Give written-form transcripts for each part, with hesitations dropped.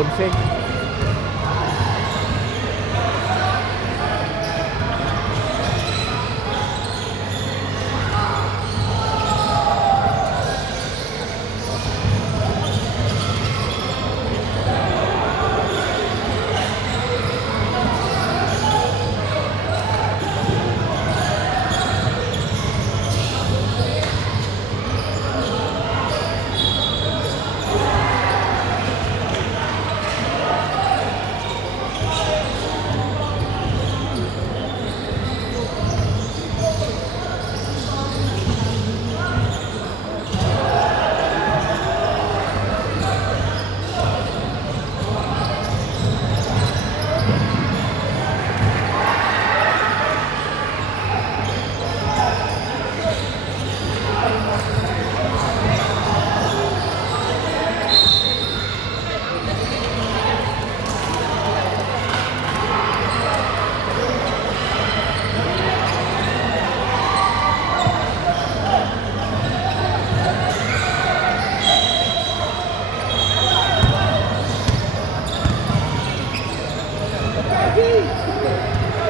Ponce.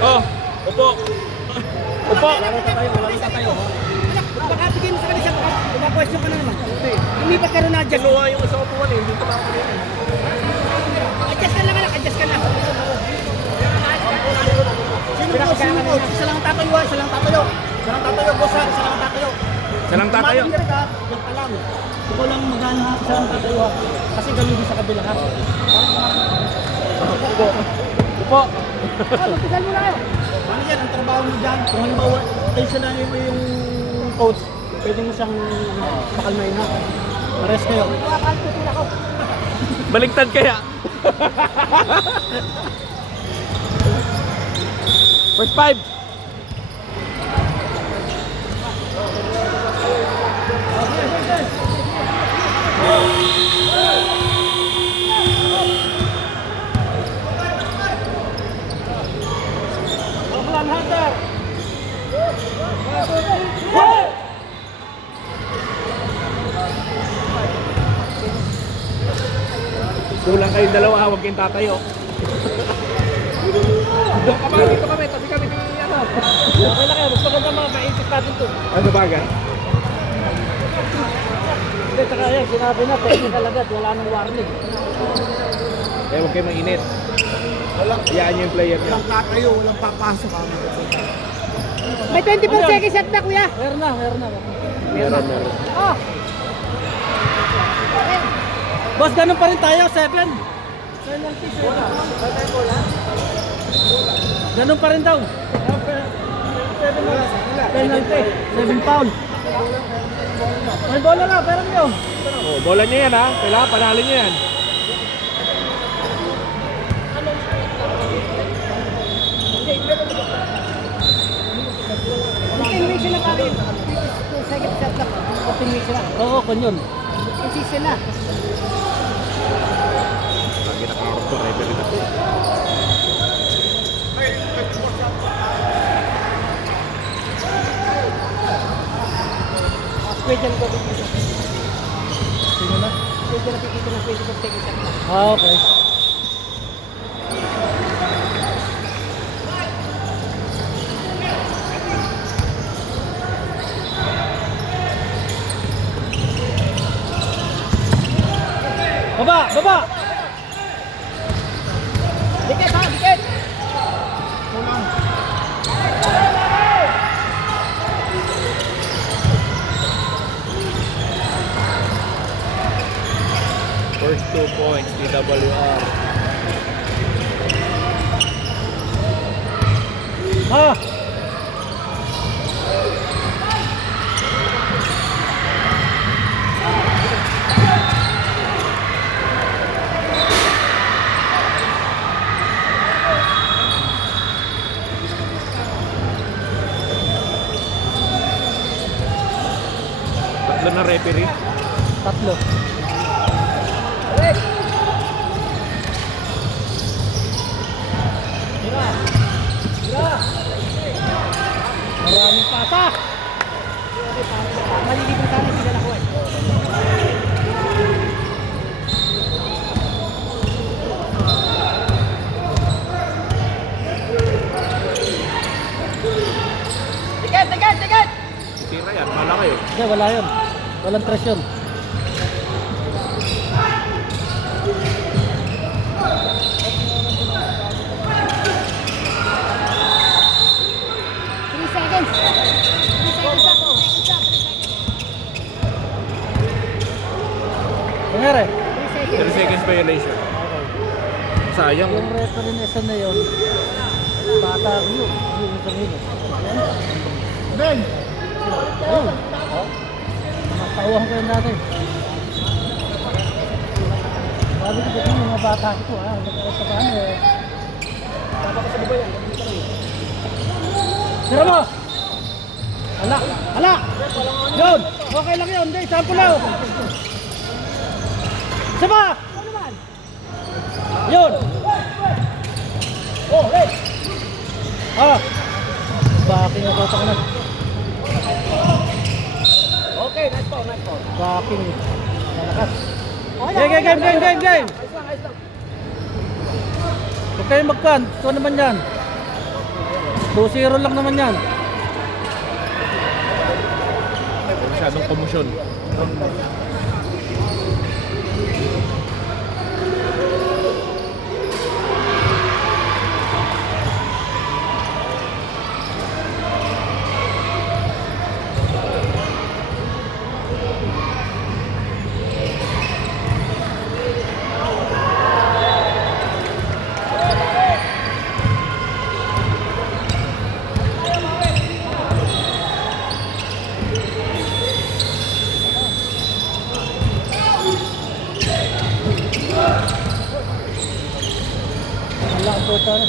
Oh, upo. Upo. Wala tatayo. Baka bigyan mo sa kanila, baka question ka na naman. Lumipat ka rin na adjust. Kinuha yung sa upuan eh, hindi ko makakulit. Adjust ka lang anak, adjust ka lang. Sino po? Isa lang tatayo, isa lang tatayo. Isa lang tatayo, boss ha, isa lang tatayo. Isa lang tatayo. Yan ka lang. Ikaw lang magana ha, isa lang tatayo ha. Kasi galubi sa kabila ha. Upo. Upo. Magpisan mo na kayo. Ano yan, ang trabaho mo dyan? Kung halimbawa, tayo siya na yung coach, pwede mo siyang pakalmain ha. Pares kayo. Pakalputin ako. Baligtad kaya. First 5. Hunter. Kulang kayong dalawa, huwag kayong tatayo. Doon ka ba? Dito kami, tabi kami ng ano. Okay lang kayo, mas maganda mga maisip natin to. Ano bagay? Hindi, saka yan, sinabi na, technical agad, wala nang warning. Eh, huwag kayong mainit. Hayaan nyo yung player nyo. Walang tatayo, walang papasok. May 24 seconds set na, kuya. Meron na. Meron. Oh. Boss, ganun pa rin tayo, 7. Ganun pa rin daw. Penalty, 7 foul. May bola na, pero nyo. Oh, bola nyo yan ha. Kailangan panalo nyo yan. Continuation na kami. Second set na. Continuation na. Oo, kanyon. Continuation na. Lagi nakakarap ko, referee na to. Pwede na ko dito. Sino na? Pwede na pikito na 24 seconds set na. Ah, okay. Baba! Dikit ha, dikit! First 2 points, DWR. Ah! Tatlo na referee. Tatlo. Maraming pasa. Malilipin sana sila na ko eh. wala yun. Walang tres yun. Nangyari? 3 seconds violation. Sayang. Yung referee na isa na yun, bata yun. Yung isang yun. Ben! Ayun. Matauhan ko yun natin. Sabi ko dito yung mga bata ito ha. Nagkakasabahan eh. Bata ka sa baba yan. Tira mo! Hala! Hala! Yun! Okay lang yun. Hindi, sample lang. Sama! Yun! Oh, hey! Ah! Backing ako sa kanan. Okay, nice ball, nice ball. Backing. Malakas. Game! Huwag kayo magpan. Ito naman yan. 2-0 lang naman yan. Masyadong komosyon. Wala ang puta na.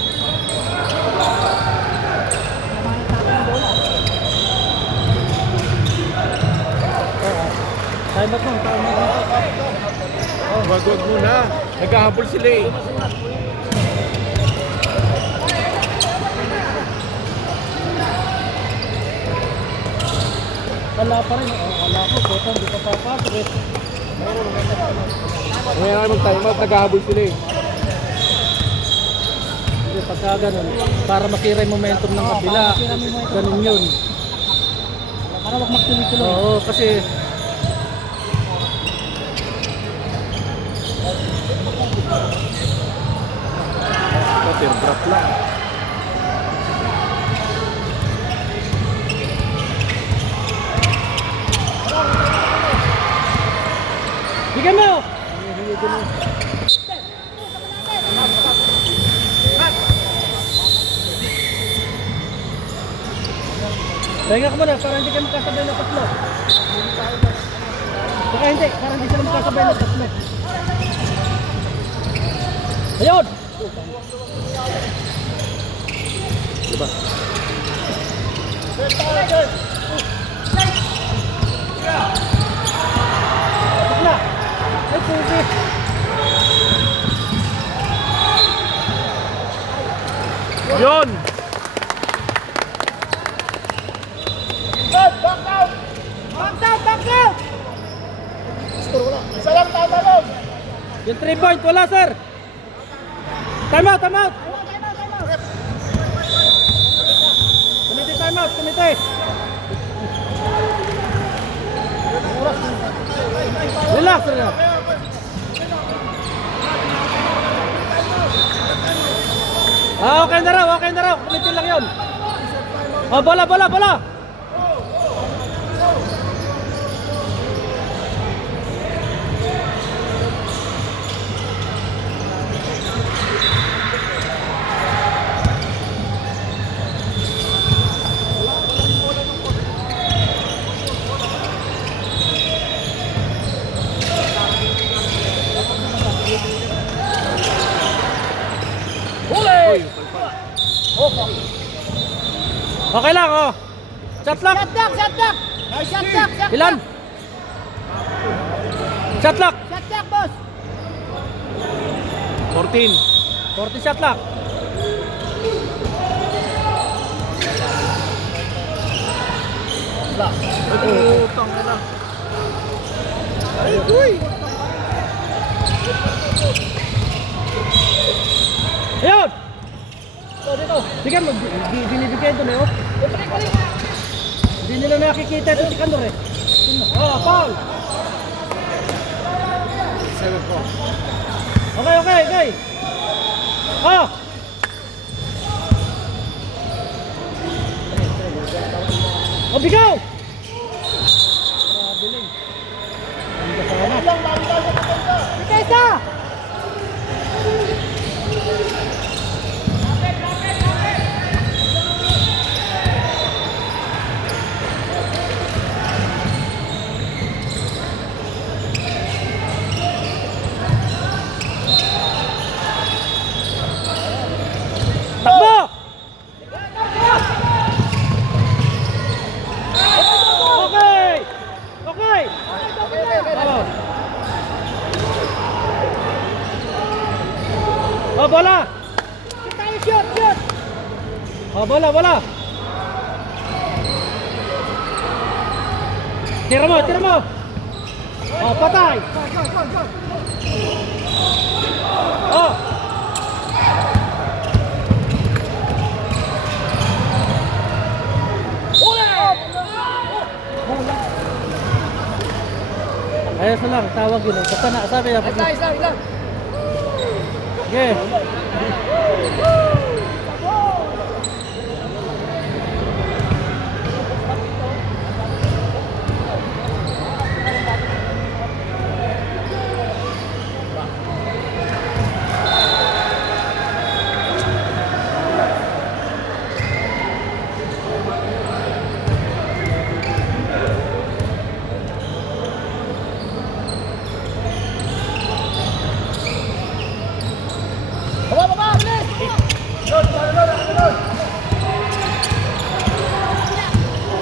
Time out mo. Wag muna. Naghahabol sila eh. Wala pa rin. Wala ko. Puta, hindi pa papasok eh. Ngayon namin mag-time out. Naghahabol sila eh. Hindi, pagka ganun, para masira yung momentum ng kabila. Ganun yun. Para wag magtuloy-tuloy. Oo, kasi Kasi drop lang. bigyan mo! Pahinga ka muna, para hindi kayo magkasabay na tatlo. Baka hindi, para hindi sila magkasabay na tatlo. Ayun! Diba? Pasok na! Ay, puti! Yun! Back out! Isa lang tatalog! Yung 3 point, wala sir! Time out! Kumite time out, kumite! Relax, relax! Okay na raw, kumite lang yun! Oh, bola! Okay lang, oh. Shot lock. Ilan? Shot lock. Boss! 14. 40 shot lock. Ay, utang na. Ay, uy! Ayun! Dito. Bigyan mo. Binibigyan ito na yun. Hindi nila nakikita ito si Kandor eh. Oh, foul. 7 po. Okay, okay, okay. Oh. Oh, bigaw. Biling. Kesa! Takbo! Okay! Okay! Oh. Oh, bola! Shoot tayo, shoot, shoot! Oh, bola, bola! Tira mo, tira mo! Oh, patay! Oh! Ayos na lang, tawag yun. Basta na, sabi na. Islang. Sige. Baba, bilis!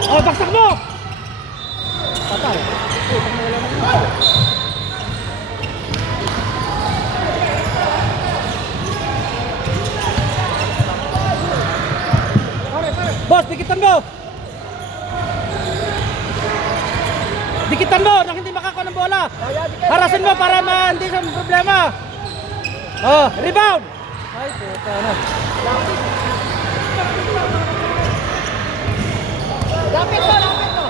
Oh, baksak mo! Patay. Boss, dikitan mo! Dikitan mo nang hindi makakuha ng bola. Harasin mo para hindi siya problema. Oh, rebound! Ay, puta na. Lapit mo, lapit mo!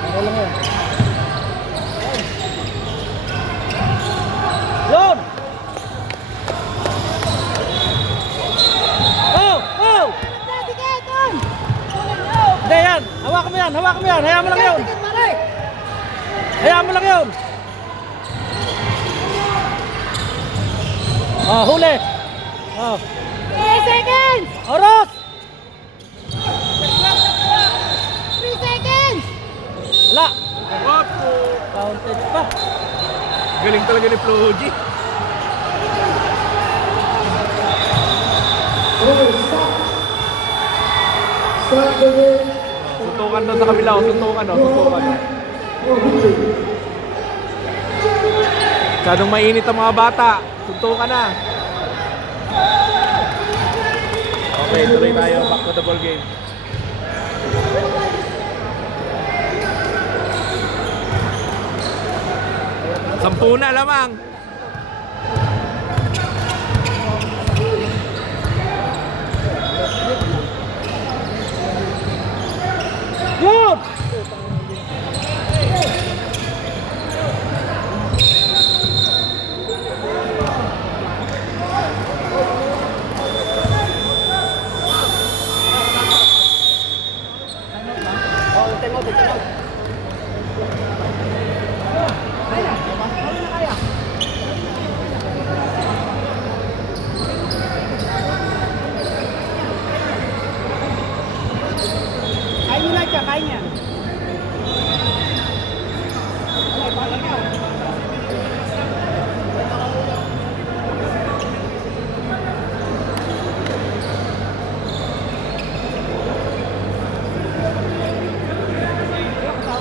Ano lang yan? Yun! Oh! Oh! Dikit, on! Hindi yan! Hawakan mo yan! Hawakan mo yan! Hayaan mo lang yun! Dikit, pare! Hayaan mo lang yun! Oh, huli! Oh! 3 seconds! Oros! 3 seconds! Wala! Wapo! Counted pa! Galing talaga ni Floji. Suntukan doon sa kabila. Suntukan doon. Suntukan doon. Masyadong mainit ang mga bata. Suntukan na. Okay, tuloy tayo. Back to the ball game. Sampu na lamang. Yun! Kain nyo na siya, kain niya.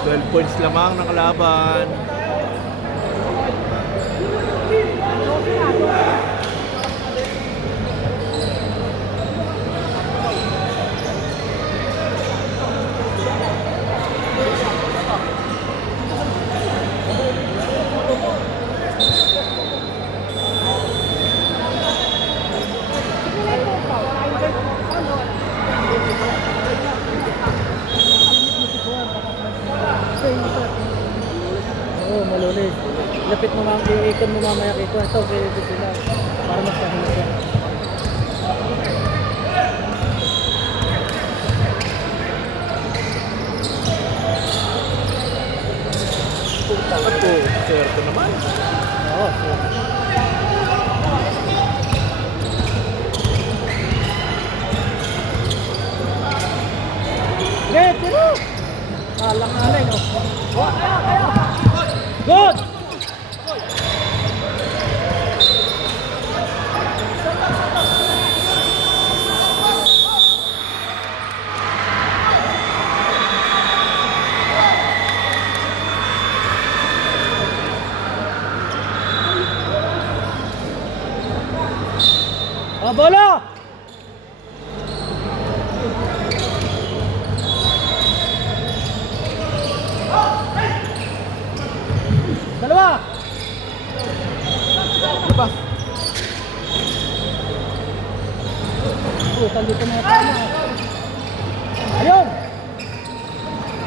12 points lamang ng kalaban. Lunes. Lapit mo mamaya, ikon mo mamaya kay ko. Ito, kaya ito sila. Para magpahinga siya. Ako, swerte naman. Oo, so. Get, tiro! Alang-alay, no? Good! Oh, bola! Dalawa! Labas. Putan dito na tama. Ayun!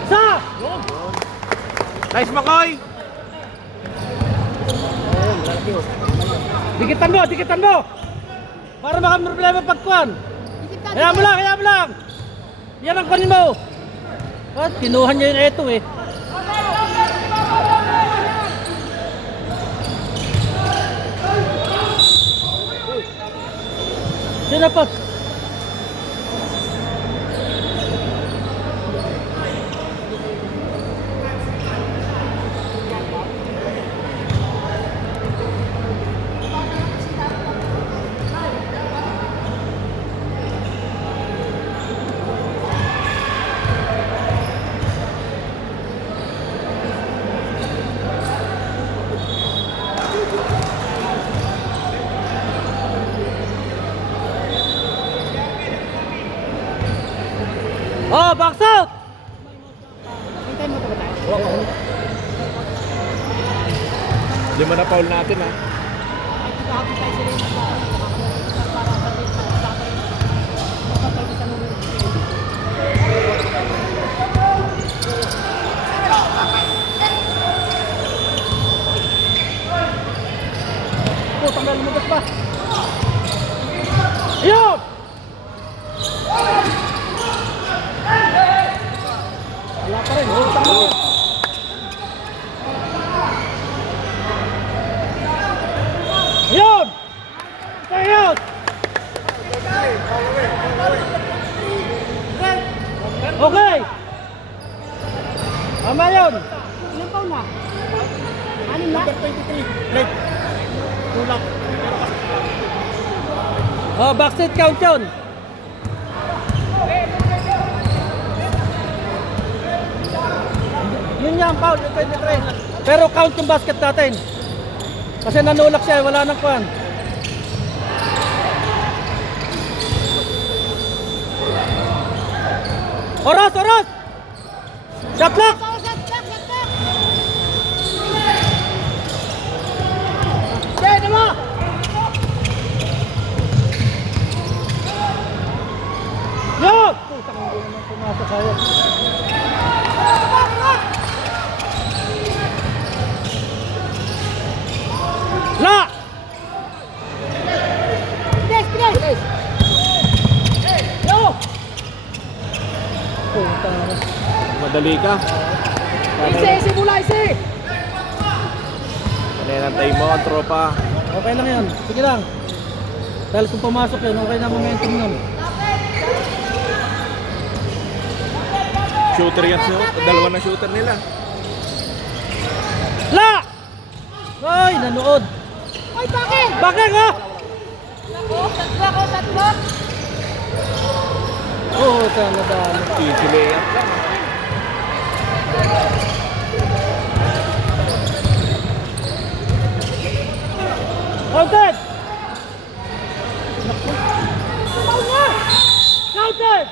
Isa! Nice, Makoy! Ayun, lalaki oh. Dikitan mo! Para baka problema pagkuhan. Kaya mo lang! Yan ang kunin mo. At kinuhan niya yung eto eh. Sino pa? Oh, box out! Hintayin mo ito ba tayo? Lima na foul natin, ha? Ay, kahapon tayo sila yung para sa papatay sa numero 20. Putang na lumabas pa. Ayun! Wala pa rin. Putang na. Ayun! Stay out! Okay! Tama yun! Ilang taon na? Anim na? 23. Late. Tulak. Oh, backseat count yun. Yun nga ang foul, yung 23. Pero count yung basket natin. Kasi nanulak siya, wala nang kuhan. Oras! Shot clock! Pwede mo! Yun! Putang hindi naman pumasok kayo. La! Bilis! Yo! Putang na. Madali ka. Isi mula, isi! Panenantay mo ang tropa. Okay lang yan. Sige lang. Dahil kung pumasok yun, okay na momentum nun. Shooter yan siya. Dalawa na shooter nila. La! Ay, nanood. Oy, bakit? Bakit nga? Tatlo! Oo, sana dami. Easy layup lang. Counted! Counted!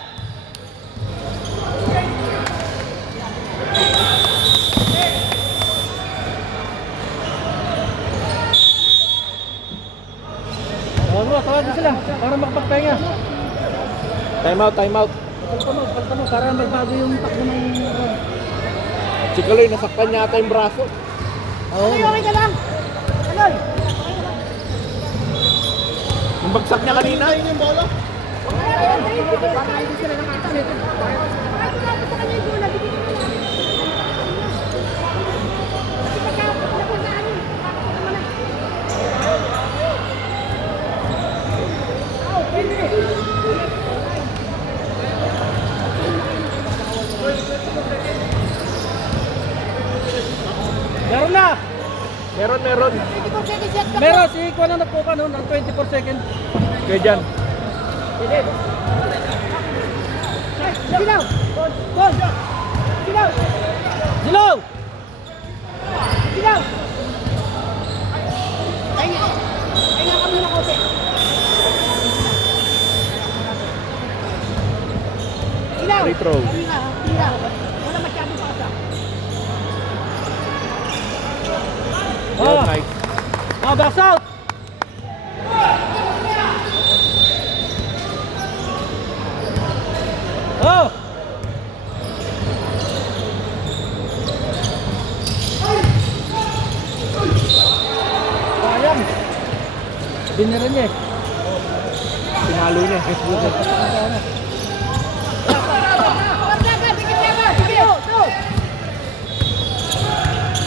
Tawagin sila para makapagpahinga. Time out. Palpa mo, para magbago yung takbo ng... Si Kaloy, nasaktan niya ata yung braso. Oo. Okay ka lang. Aloy. Yung bagsak niya kanina. Yung bola. Baka hindi sila nakita. Kahit wala pa sa kanya yung bola, bigyan mo na. Kasi pagkakasaan yun, nakakasaan mo na. Oh, pwede. Meron na! Meron, meron. 24 seconds shot ka po. Meron, si Ikuan ang nagpupa noon ng 24 seconds. Kaya dyan. Silaw! Gol! Silaw! Silaw! Silaw! Ay nga kami na kote. Silaw! Free throw. Tira. Wala masyadong pasa. Yun, Ah, nice. box out! Oh! Sayang. Binira niya eh. Pinalo niya.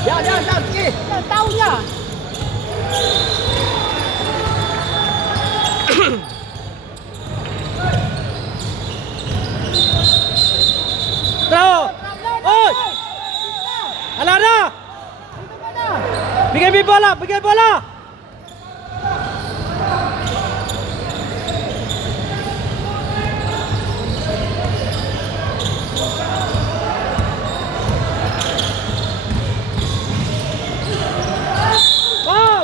Yan, sige! Tao niya! Throw! Oy! Ala na! Bigay mo yung bola! Bigay yung bola! Wow!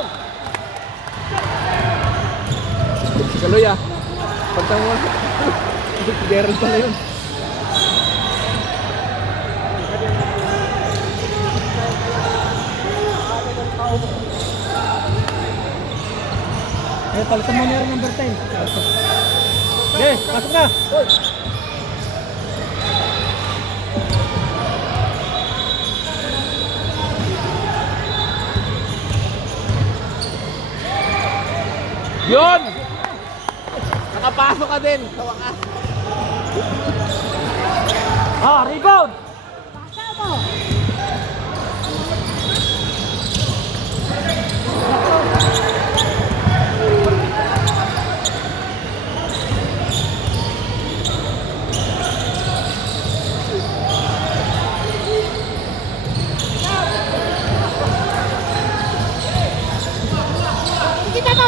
Si Kaloy ah. Pagtang mo. Si Darren pala yun. Eh, palitan mo na yung number 10. Okay, pasok na! Yun! Nakapasok ka din. Sa wakas. Ah, rebound! Pasa mo!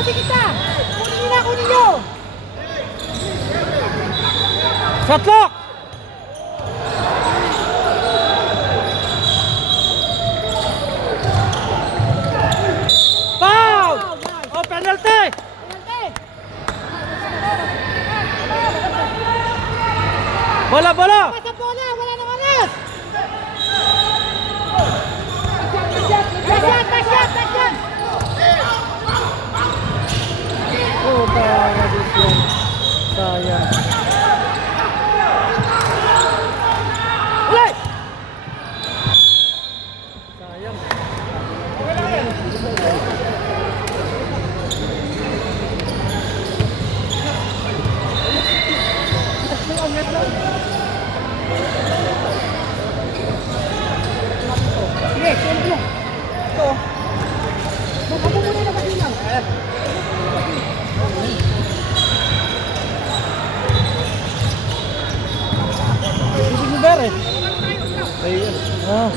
Sige ka! Kunin nyo! Shot lock! Foul! Oh, penalty! Bola, bola! Pasa bola! Wala nang alas! Tasyat! Oh, paragis yan. Sayang. Ulit! Sayang. Sige, send mo. Ito. Magkabo muna na kasilang. Hindi mo ber eh. Ayun. Ah.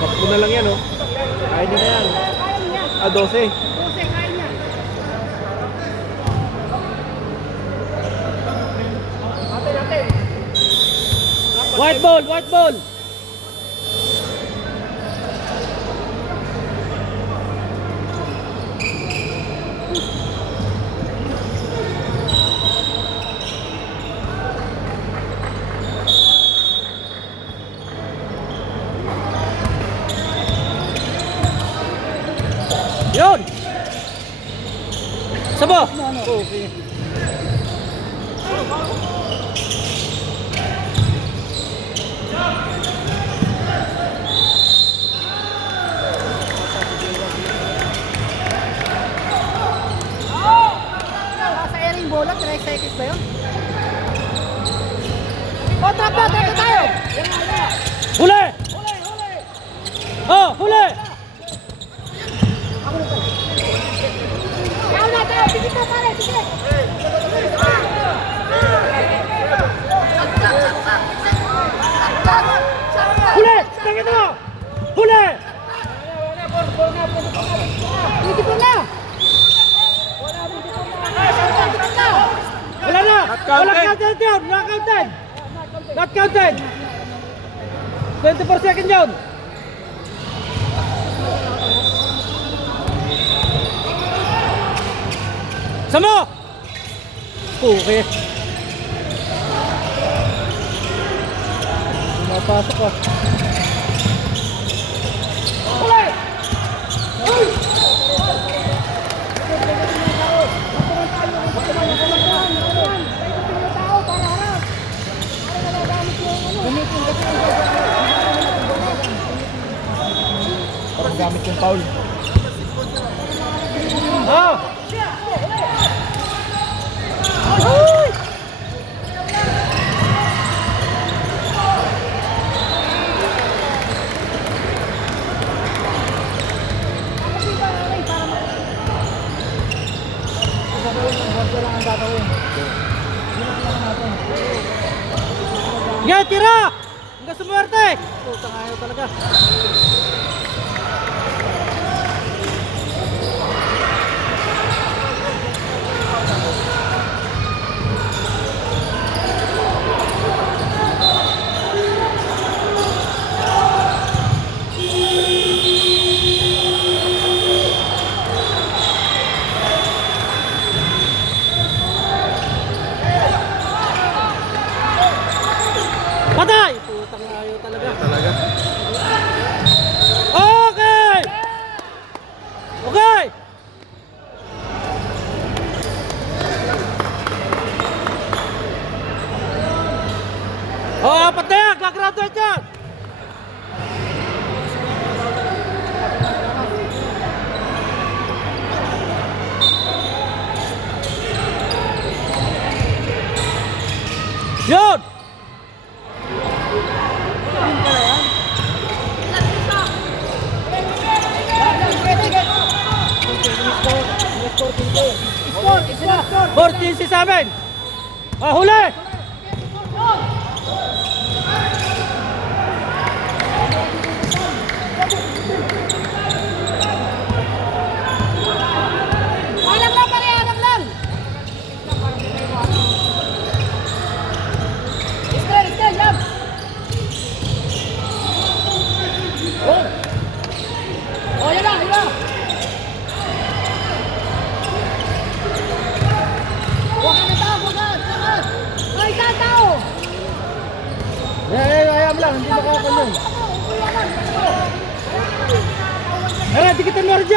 Pakpo na lang yan oh. Kaya nyo na yan. Kaya niya. Ah, 12. 12, kaya niya. White ball, white ball. Yun! Sabo! Okay. Sa airing bola, 3 seconds ba yun? O, trap na tayo! Huli! Oh, huli! Kaya na tayo, pigit na pare, pigit! Huli! Tingin mo! Huli! Pigit na! Wala na! Not counted. Wala counted yun! Not counted! Not counted! 24 seconds yun! Samo! Okay. Mapasok ka. Kulay! Parang gamit yung foul. Oh! Nga, tira! Hanggang sumwerte! Putang ayaw talaga. Patay! Putang ayaw talaga. Talaga. Okay! Okay! Oh, apat na yan! Gagraduate yan! Yun! Score! 14 sa amin! Ah, huli! Alam lang pare, alam lang! Score, jump! Oh, yun na, yun na! Huwag ka na tao, huwag ka! Ay, saan tao? Ayam lang, hindi makakulong. Eh, dikitin mo, RJ!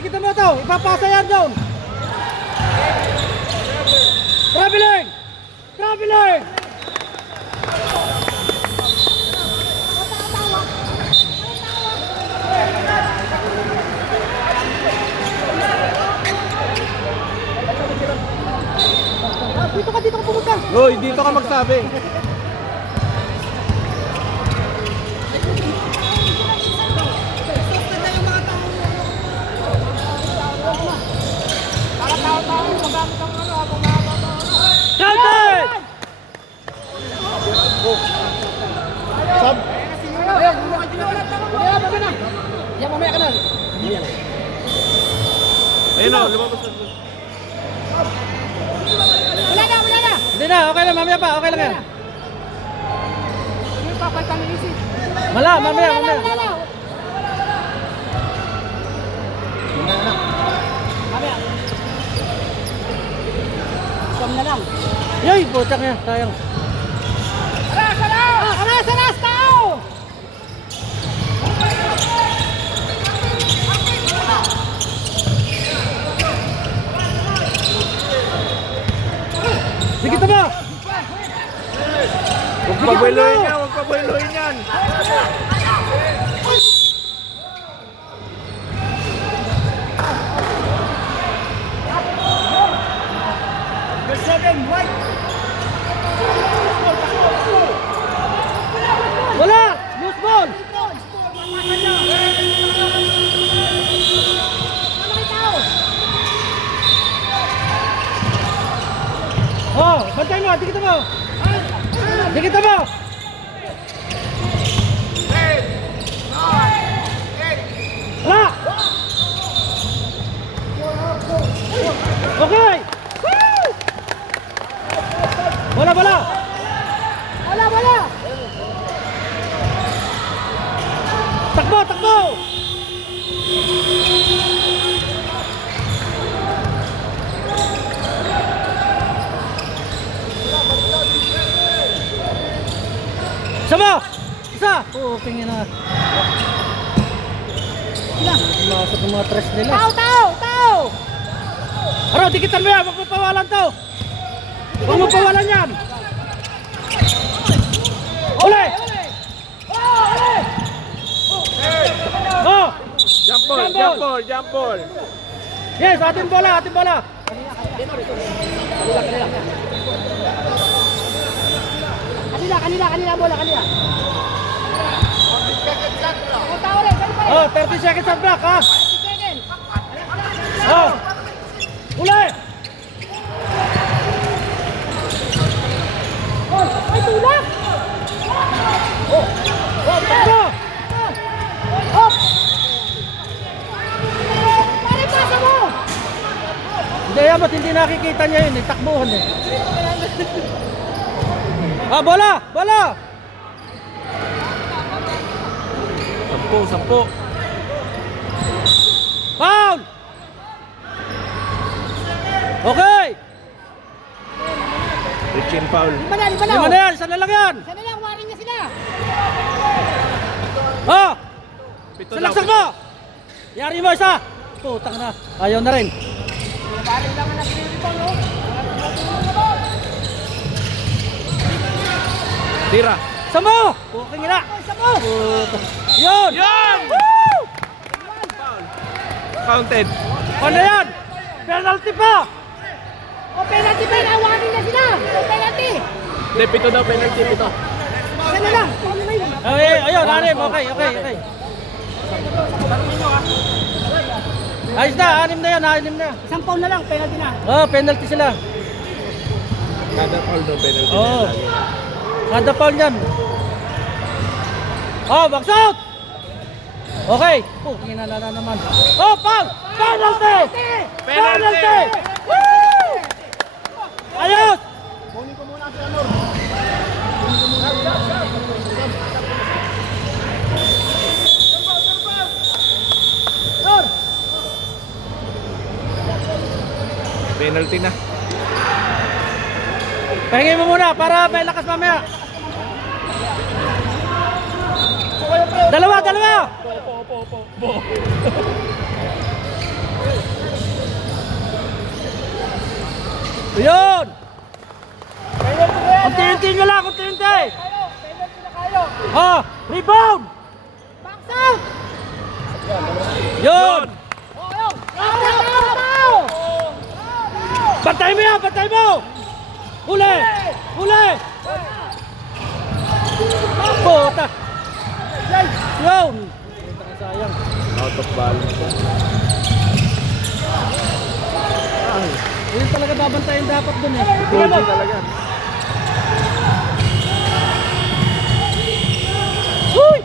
Dikitin mo to, ipapasa yan doon! Traveling! Traveling! Dito ka pumunta! Hoy, dito ka magsabi. Counted! Sab. Yan, mamaya ka na. Ayun o, lumabas na. Wala na, wala na. Hindi na, okay lang, mamaya pa, okay lang yan. Dapat kami isip. Mala, mamaya, mamaya. Mamaya. Siyam na lang. Yoy, butang niya, sayang. Aras, tao! Dikit mo! Huwag pabueloyin yan, huwag pabueloyin yan. Wala! Loose ball! Oh, bantay mo, dikit mo! Dikit mo! Wala! Okay! Wala, wala! Wala! Takbo, takbo! Sama! Isa! Oo, tingin na. Masok ng mga tres nila. Tao! Aro, dikitan mo yan! Huwag mo pawalan to! Huwag mo pawalan yan! Uli! Oh! Jump ball, Jump ball. jump ball, jump ball. Yes, ating bola, ating bola! Kanila bola, kanila. O, tao ulit, ganun pa rin. Oh, 30 seconds on block, ha? 30 seconds. Oh! Uli! Ay, tulak! Takbo! Hop! Pare, pasa mo! Hindi yan, ba't hindi nakikita niya yun? Takbuhan eh. Ah, bola! Bola! 10. Foul! Okay! Richie foul. Lima na. Lima na yan, isa na lang yan! Isa na lang, warin niya sila. Oh! Pito daw. Salaksak mo! Yari mo isa! Putang na, ayaw na rin. Warin lang ang nag-rebound, no? Tira. Samo! Puking ina! Isa mo! Yun! Yan! Woo! Foul. Counted. Ano yan? Penalty pa! O, penalty pa na, warin na sila. O, penalty. Hindi, pito daw, penalty, pito. Isa na lang. Ano na yun? Ay, ayun, anim. Okay. Ayos na, anim na yan, anim na. Isang pound na lang, penalty na. Oh, penalty sila. Kada foul daw, penalty. Oo. na lagi. Kada foul yan. Oh, box out! Okay. Puking ina na naman. Oh, foul! Penalty! Penalty! Woo! Ayos! Penalty na. Pahingin mo muna para may lakas mamaya. Dalawa! Yun! Kunti-unti nyo lang, kunti-unti! Oh, rebound! Box out! Yun! Tao! Bantay mo yan, bantay mo! Huli! Puta! Yun! Sayang. Out of balance. Yun talaga babantayin dapat dun eh. Goal talaga. Huy!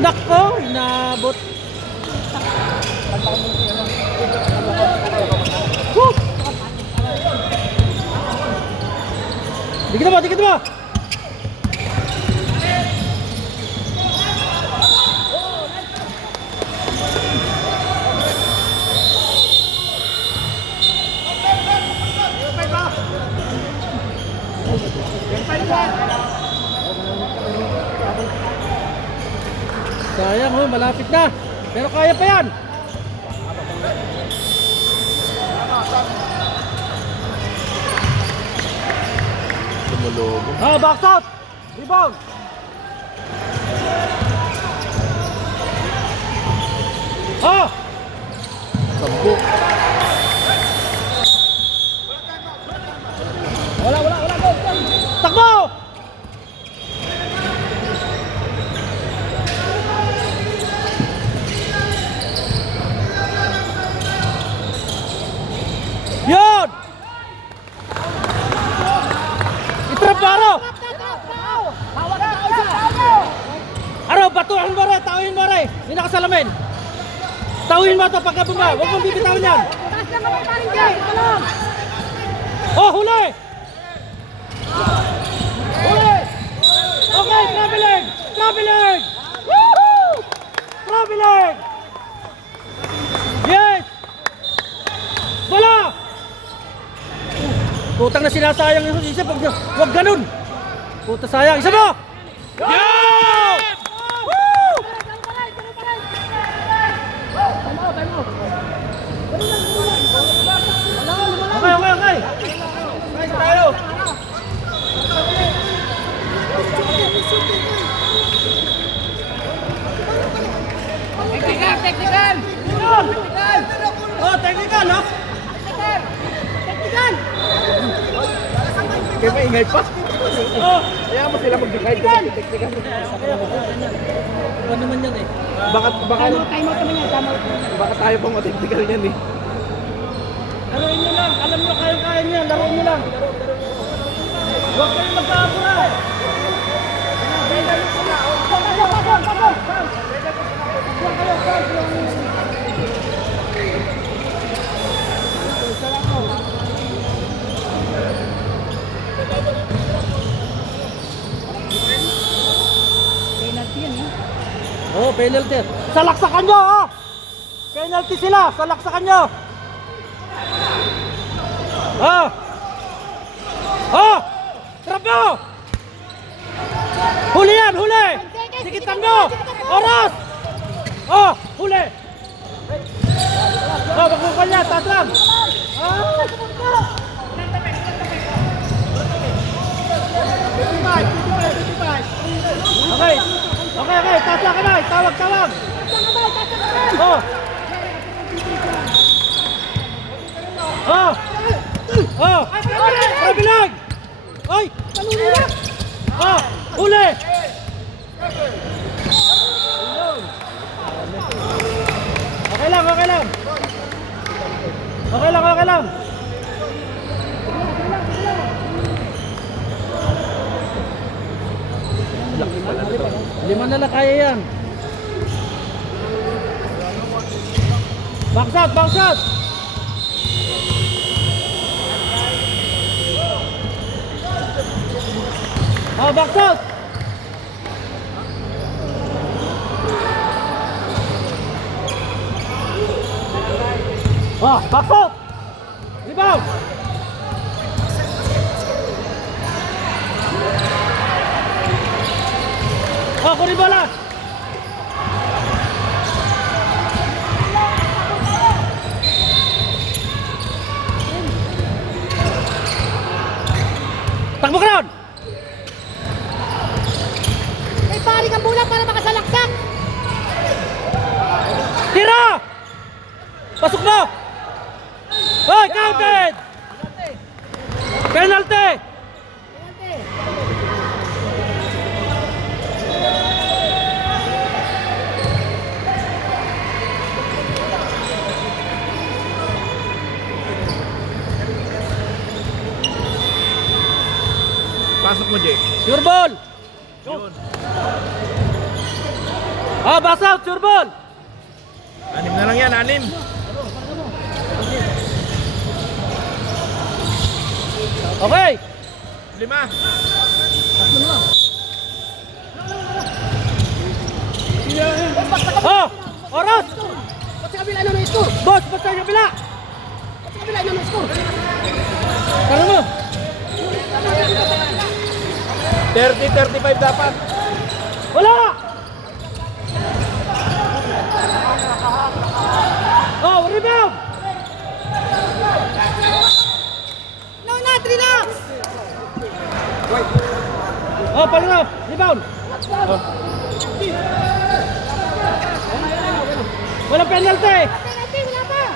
Nako, inabot. Woo! Dikit mo, dikit mo. Sayang oh, malapit na. Pero kaya pa yan. Tumulog. Ah, box out. Rebound. Ah! Sampu. Wala. Go. Takbo! Yun! Itrap mo, Aro! Hawak na ako isa. Aro, batuhan mo rin, tawin mo rin. Hindi nakasalamin. Tawin mo ito pagka bumba. Huwag mong bibitawin yan. Taas na kami paring Jay. Tulong. Oh, huli! Huli! Okay, traveling! Traveling! Woohoo! Traveling! Yes! Wala! Putang na sinasayang yung isa. Huwag ganun! Puta sayang. Isa mo! Yeah! Woo! Okay. Nice tayo. Technical. Oh, technical, no? Technical. Kaya maingay pa. Oh. Kaya mo sila mag-decide kung mag-technical. Ano naman yan eh? Baka Time out naman yan. Time out. baka tayo pang mag-technical yan eh. Laruin nyo lang. Alam nyo kaya nyo yan. Laruin nyo lang. Huwag kayong magkaabura. Penalty yan eh. Oh, penalty. Salaksakan nyo, oh! Penalty sila. Salaksakan nyo. Ah! Oh! Trap nyo! Huli yan, huli! Dikitan mo! Oras! Oh, huli! Oh, magkukal niya, taas lang! Okay, taas lang kamay! Tawag! Oh! Oh! Kabilang! Ay! Panunulak. Oh! Huli! Okay lang. Okay lang. Lima na lang kaya yan. Box out! Oh, box out! Oh, box out! Rebound! Oh, kunin bola! Takbo ka ron! May pari kang bola para makasalaksak. Tira! Pasok mo! Oh, counted! Penalty! Pasok mo, Jay. Sure ball! Yun. Oh, box out, sure ball. 6 na lang yan, 6. Okay. 5. Oh, oras. Ba't sa kabila na score? Boss, basta yung kabila. Ba't sa kabila na score? Tara mo. 30-35 dapat. Wala. Oh, rebound. No, not relax! Oh, palino. Rebound. Oh. Walang penalty. Penalty, wala pa!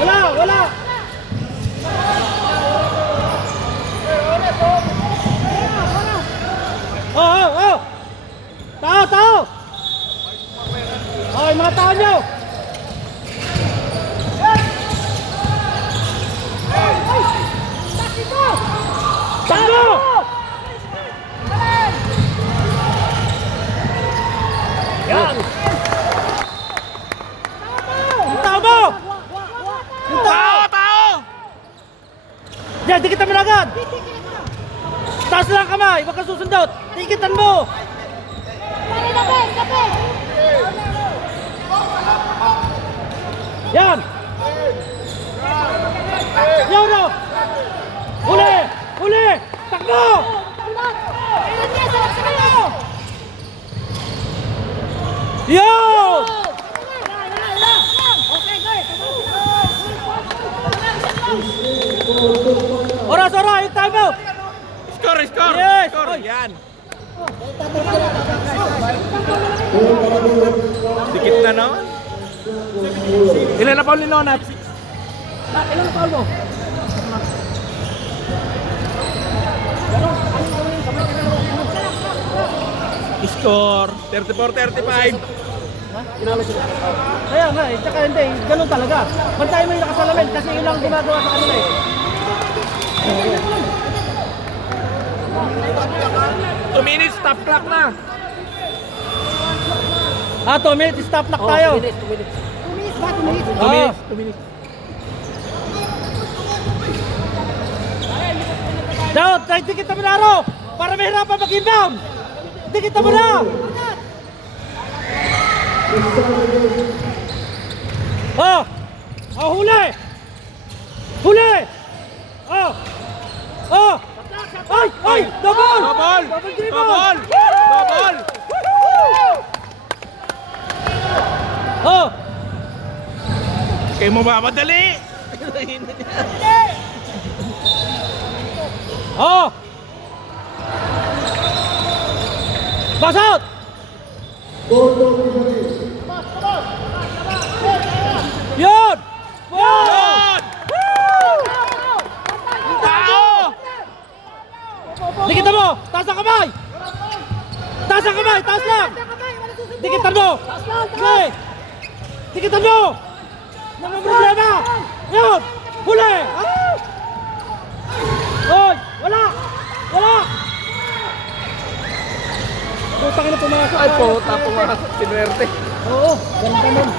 Wala. Oh. Tao. Oh, yung mga tao nyo. Sakit mo! Takbo! Yan. Yung tao mo. Yung tao. Yan, dikitan mo na agad. Taas lang kamay, huwag kang susundot. Dikitan mo. Pare na, Ben! Kapit! Yan. Yan o. Huli. Takbo. Penalty, sarap sa kayo! Yan. Okay, Oras, yung time out. Score. Yes. Score. Oy. Yan. Dikit na naman. Ilan na Paul ni Lonat? Ilan na foul mo? Score. 34-35. Kaya nga tsaka hindi, ganun talaga. Bantay mo yung nakasalamin kasi yun lang gumagawa sa kanila eh. 2 minutes, stop clock na. 2 minutes, stop lock tayo. 2 minutes ba? 2 minutes? 2 minutes. 2 minutes. Down, dikit mo na Aro, para mahirapan mag-inbound. Dikit mo na. Huli. Ay, double. Double dribble. Kayo mo mamadali. Pass out. Yun. Yun! Tao! Dikitan mo! Taas ang kamay! Taas lang! Dikitan mo! Okay! Dikitan mo! Nang may problema! Yun! Huli! Hoy! Wala! Putang ina pumasok! Ay po, tapo nga. Sinuwerte. Oo! Ganda nun!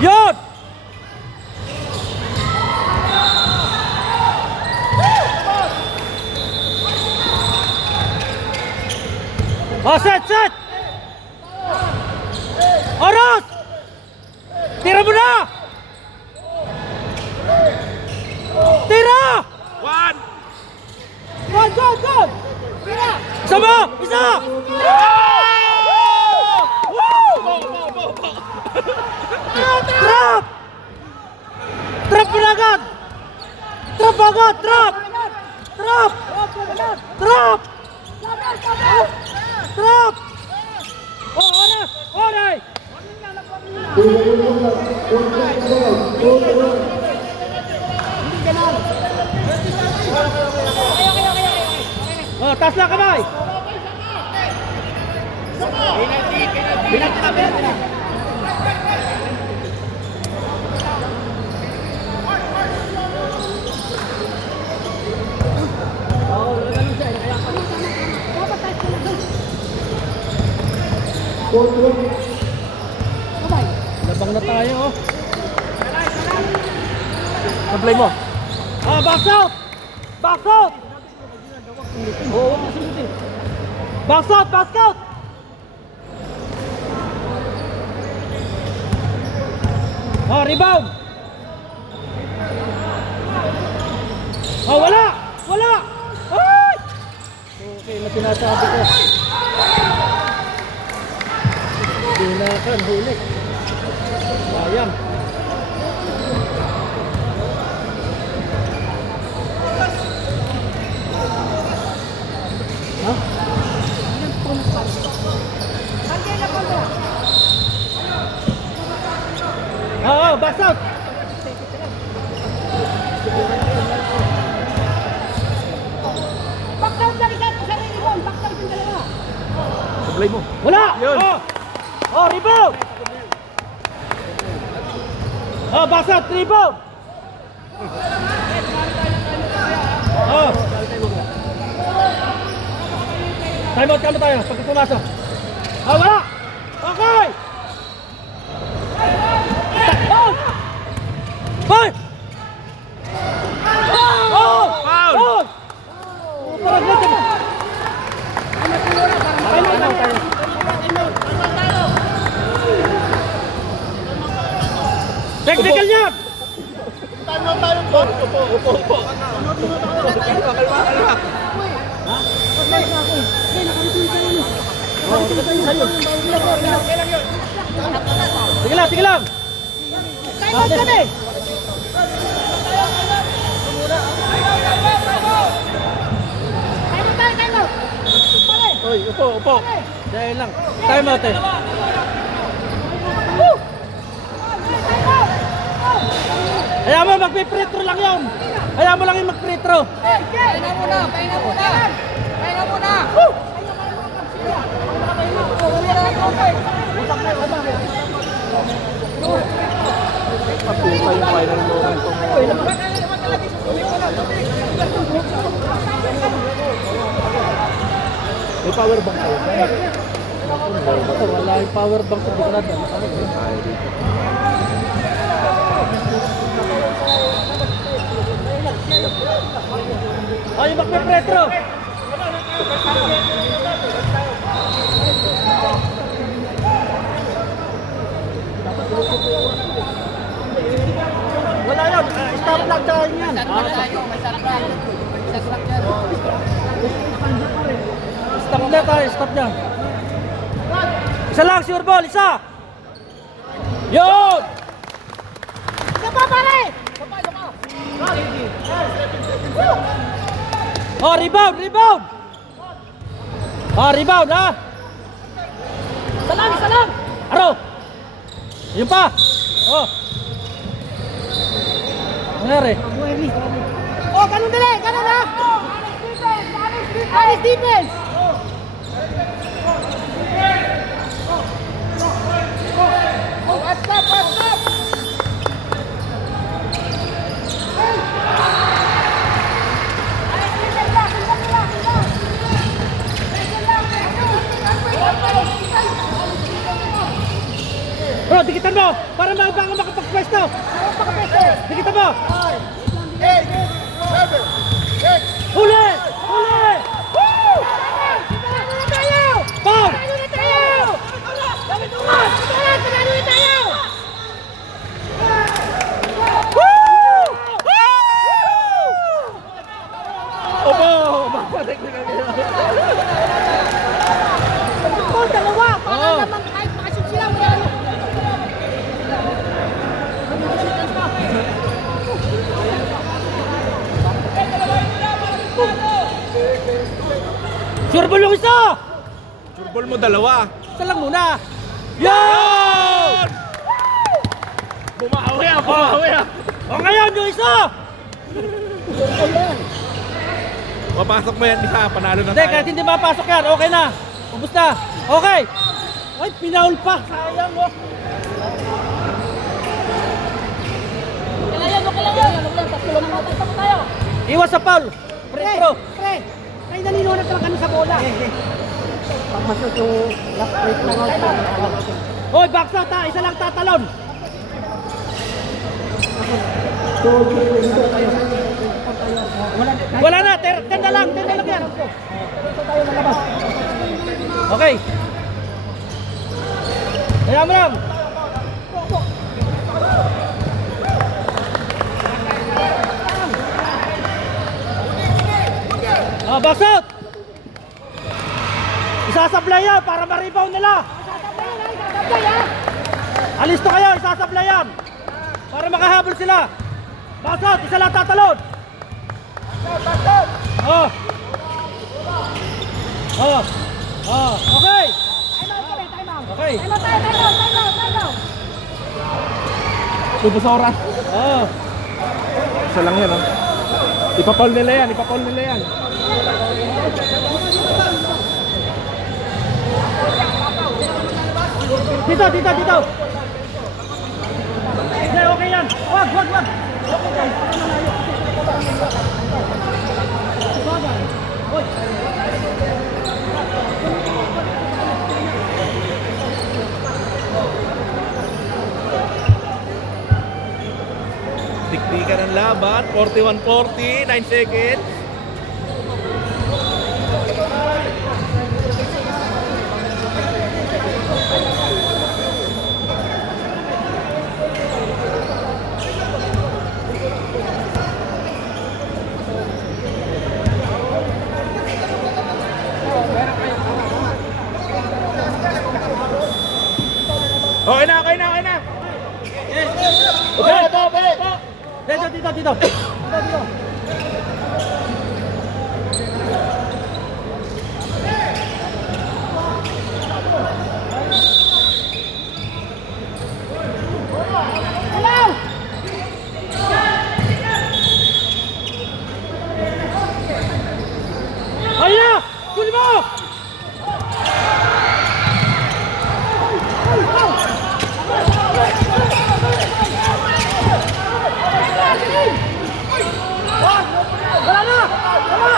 Yun! Set! Oras! Tira mo na! Tira! 1! Good! Isa mo! Isa! Trap! Trap mo na agad! Trap! Oras! Taas na kamay! Penalty na! Kamay. Labang na tayo, oh. Sablay mo. Ah, box out! Box out! Oo, masulit. Box out! Box out! Oh, rebound! Oh, wala! Wala! Ay! Okay na sinasabi ko. Tinakan, huli. Sayang. Ha? Hanggang na po ba? Oo, box out! Back-out na rin sa rebound. Back-out yung dalawa. Sablay mo. Wala! Yun. Oh! Oh, rebound! Oh, box out, rebound! Oh! Time out, kamo tayo, pagkatulasok. Oh, wala! Okay! Out! Hoy! Oh! Foul! Oh! Parang ganyan. Technical niya! Upo. Kalma. Sige lang! Time out kami. Time out. Pare. Oy, upo. Dahil lang. Time out eh. Hayaan mo, magpipretro lang yun. Hayaan mo lang yung magpretro. Pahinga muna. Papupa yung final moment ko. May power bank kayo. Wala yung power bank sa buklat. Ay, magpipretro. Wala yun. Stop lang sa yan. Stop na tayo. Stop na. Isa lang, sure ball. Isa. Yun. Isa pa, pare. Oh, rebound. Oh, rebound, ha? Isa lang. Aro. Yun pa. Oh. Nangyari? Oh, ganun dali. Ganun na. Honest defense. What's up? Bro, dikitan mo. Para bago makapag-pwesto. Dikitan mo. Huli! Woo! Foul! Opo! Magpa-technical kayo. Dalawa. Para Oo. naman kahit makashoot sila. Wala. Sure ball yung isa! Surbol mo dalawa. Isa lang muna. Yan! Bumawi ah! O ngayon yung isa! Papasok mo yan isa, panalo na Hindi, kahit hindi mapasok yan, okay na. Ubus na. Okay. Ay, pinaul pa. Sayang, oh. Tatlo tayo. Iwas sa foul. Pre-throw. Pre, naninulat naman kami sa bola. Pagmasok yung last plate na ako. Hoy, box out ha. Isa lang tatalon. Wala na. 10 na lang. 10 na lang yan. Okay. Kaya mo lang. Box out. Isasablay yan para ma-rebound nila. Alis to kayo, isasablay yan. Para makahabol sila. Box out, isa lang tatalon. Oh. Oh. Oh, okay. Okay. Lubos sa oras. Oh. Isa lang yan, oh. Ipapaul nila yan, ipapaul nila yan. Dito. Hindi, okay yan. Wag. Hoy. Dikdikan ng laban, 41-40, 9 seconds. Okay na. Dito. Ayun na! Kunin mo! Wala na! Wala!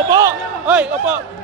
Opo. Ay, opo.